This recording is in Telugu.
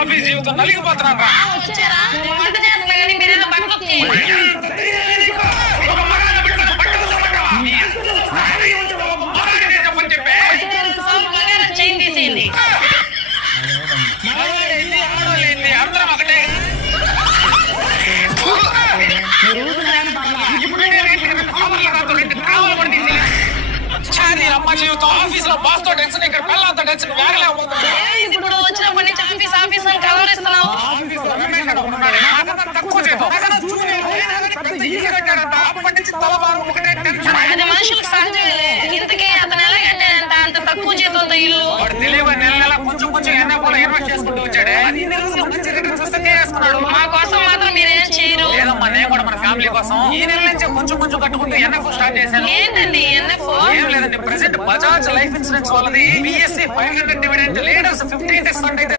ఆఫీస్ జీవితం నలిగిపోతున్నా. అందరం ఒకటే. అమ్మ జీవితం ఆఫీస్ లో బాస్ తో టెన్షన్, ఇక్కడ పిల్లలతో టెన్షన్ వేగలే. ఇప్పుడు వచ్చినప్పటి నుంచి ఆఫీస్ అని కలవరిస్తున్నావు. తక్కువ అది మనుషులకు సహజమే. ఇంతకీ అతను ఎలా కట్టాడంట అంత తక్కువ జీతంతో ఇల్లు? తెలియదు, నెల నెల కొంచెం కొంచెం ఎన్నో ఇన్వెస్ట్ చేసుకుంటూ వచ్చాడే. మా కోసం మాత్రం మీరేం చేయరు. లేదమ్మా, నేను కూడా మన ఫ్యామిలీ కోసం ఈ నెల నుంచి కొంచెం కొంచెం కట్టుకుంటూ ఎన్ఎఫ్ స్టార్ట్ చేశాను. ఏంటండి ఎన్ఎఫ్? ఏం లేదండి, ప్రెసెంట్ బజాజ్ లైఫ్ ఇన్సూరెన్స్ వాళ్ళది BSC 500 డివిడెంట్ లీడర్స్ 15 ఫండ్ అయితే